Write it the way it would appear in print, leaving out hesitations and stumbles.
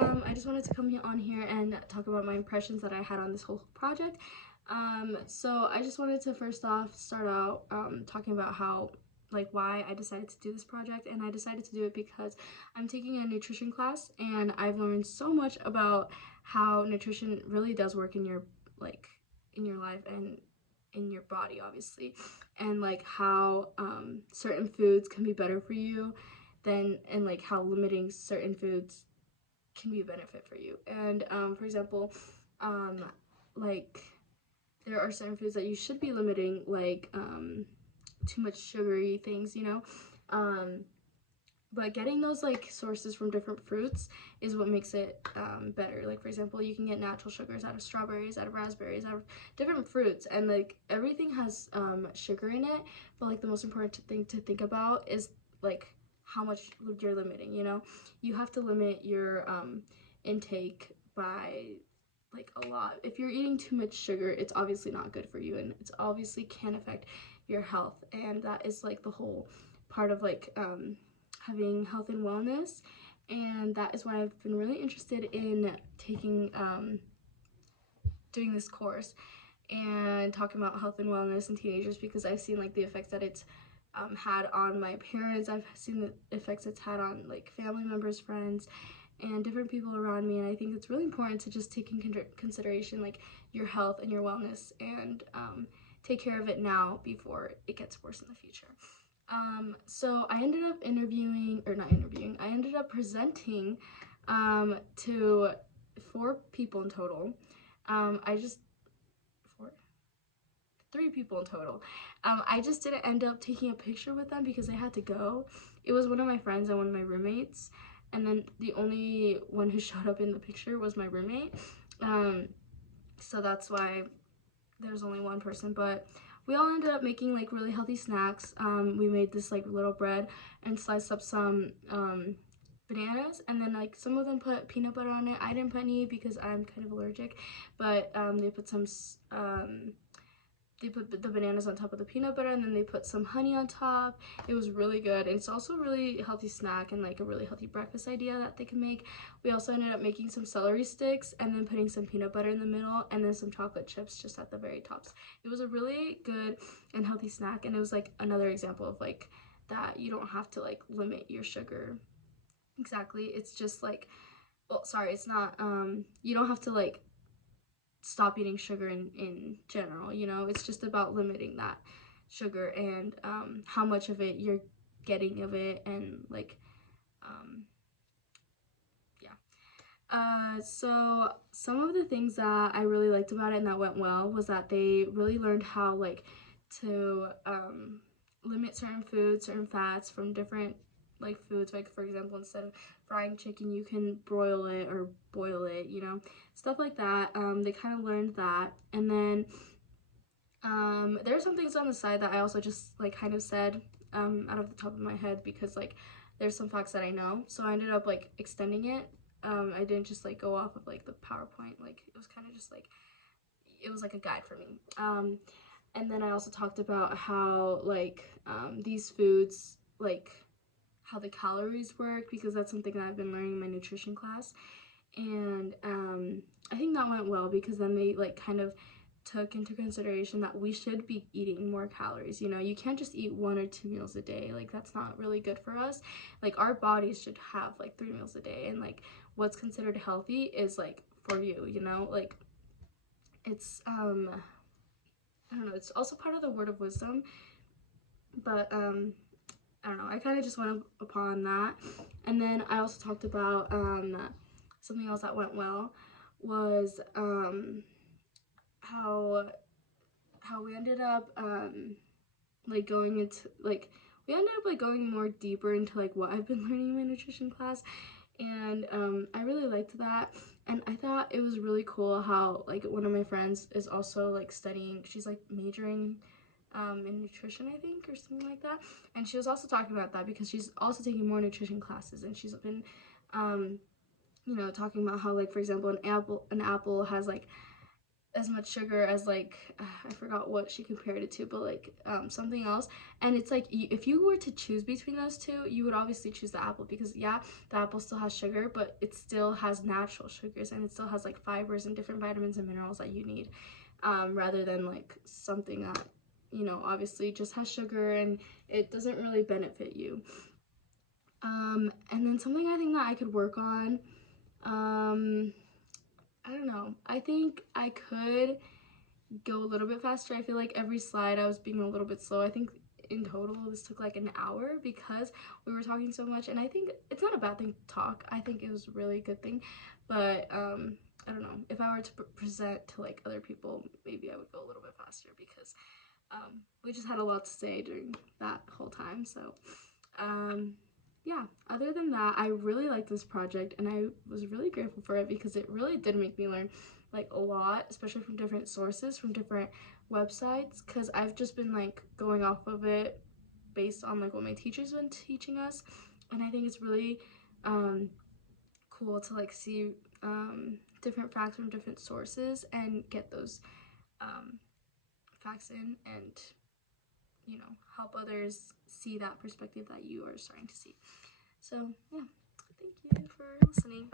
I just wanted to come on here and talk about my impressions that I had on this whole project. So I just wanted to first off start out talking about how why I decided to do this project. And I decided to do it because I'm taking a nutrition class and I've learned so much about how nutrition really does work in your in your life and in your body, obviously, and how certain foods can be better for you than, and how limiting certain foods can be a benefit for you. And for example, um, like there are certain foods that you should be limiting, too much sugary things, but getting those sources from different fruits is what makes it better. Like, for example, you can get natural sugars out of strawberries, out of raspberries, out of different fruits, and everything has sugar in it. But the most important thing to think about is how much you're limiting. You have to limit your intake by a lot. If you're eating too much sugar, it's obviously not good for you, and it's obviously can affect your health. And that is the whole part of having health and wellness. And that is why I've been really interested in taking doing this course and talking about health and wellness in teenagers, because I've seen the effects that it's had on my parents. I've seen the effects it's had on family members, friends, and different people around me. And I think it's really important to just take in consideration your health and your wellness, and take care of it now before it gets worse in the future. So I ended up I ended up presenting to 4 people in total. Three people in total. I just didn't end up taking a picture with them because I had to go. It was one of my friends and one of my roommates, and then the only one who showed up in the picture was my roommate. So that's why there's only one person, but we all ended up making really healthy snacks. We made this little bread and sliced up some bananas, and then some of them put peanut butter on it. I didn't put any because I'm kind of allergic, but they put some they put the bananas on top of the peanut butter, and then they put some honey on top. It was really good, and it's also a really healthy snack and a really healthy breakfast idea that they can make. We also ended up making some celery sticks and then putting some peanut butter in the middle, and then some chocolate chips just at the very tops. It was a really good and healthy snack, and it was another example of that you don't have to limit your sugar. Exactly. It's just well, sorry, it's not you don't have to stop eating sugar in general. It's just about limiting that sugar and how much of it you're getting of it, and yeah. So some of the things that I really liked about it and that went well was that they really learned how to limit certain foods, certain fats from different foods. For example, instead of frying chicken, you can broil it or boil it, stuff like that. They kind of learned that. And then there are some things on the side that I also just kind of said out of the top of my head, because there's some facts that I know, so I ended up extending it. I didn't just go off of the PowerPoint. It was kind of just it was a guide for me. And then I also talked about how these foods, how the calories work, because that's something that I've been learning in my nutrition class. And I think that went well, because then they kind of took into consideration that we should be eating more calories. You can't just eat 1 or 2 meals a day. That's not really good for us. Our bodies should have 3 meals a day, and what's considered healthy is for you, it's I don't know, it's also part of the word of wisdom. But I don't know, I kind of just went upon that. And then I also talked about something else that went well was how we ended up going into we ended up going more deeper into what I've been learning in my nutrition class. And I really liked that. And I thought it was really cool how one of my friends is also studying, she's majoring in nutrition, I think, or something like that. And she was also talking about that because she's also taking more nutrition classes, and she's been talking about how for example, an apple has as much sugar as like I forgot what she compared it to, but like something else. And it's like if you were to choose between those two, you would obviously choose the apple, because yeah, the apple still has sugar, but it still has natural sugars, and it still has like fibers and different vitamins and minerals that you need, rather than like something that, you know, obviously just has sugar and it doesn't really benefit you. And then something I think that I could work on, I don't know, I think I could go a little bit faster. I feel like every slide I was being a little bit slow. I think in total this took like an hour because we were talking so much, and I think it's not a bad thing to talk. I think it was a really good thing, but I don't know, if I were to present to like other people, maybe I would go a little bit faster, because we just had a lot to say during that whole time. So yeah, other than that, I really liked this project, and I was really grateful for it because it really did make me learn like a lot, especially from different sources, from different websites, because I've just been like going off of it based on like what my teachers been teaching us. And I think it's really cool to like see different facts from different sources and get those facts in, and you know, help others see that perspective that you are starting to see. So yeah, thank you for listening.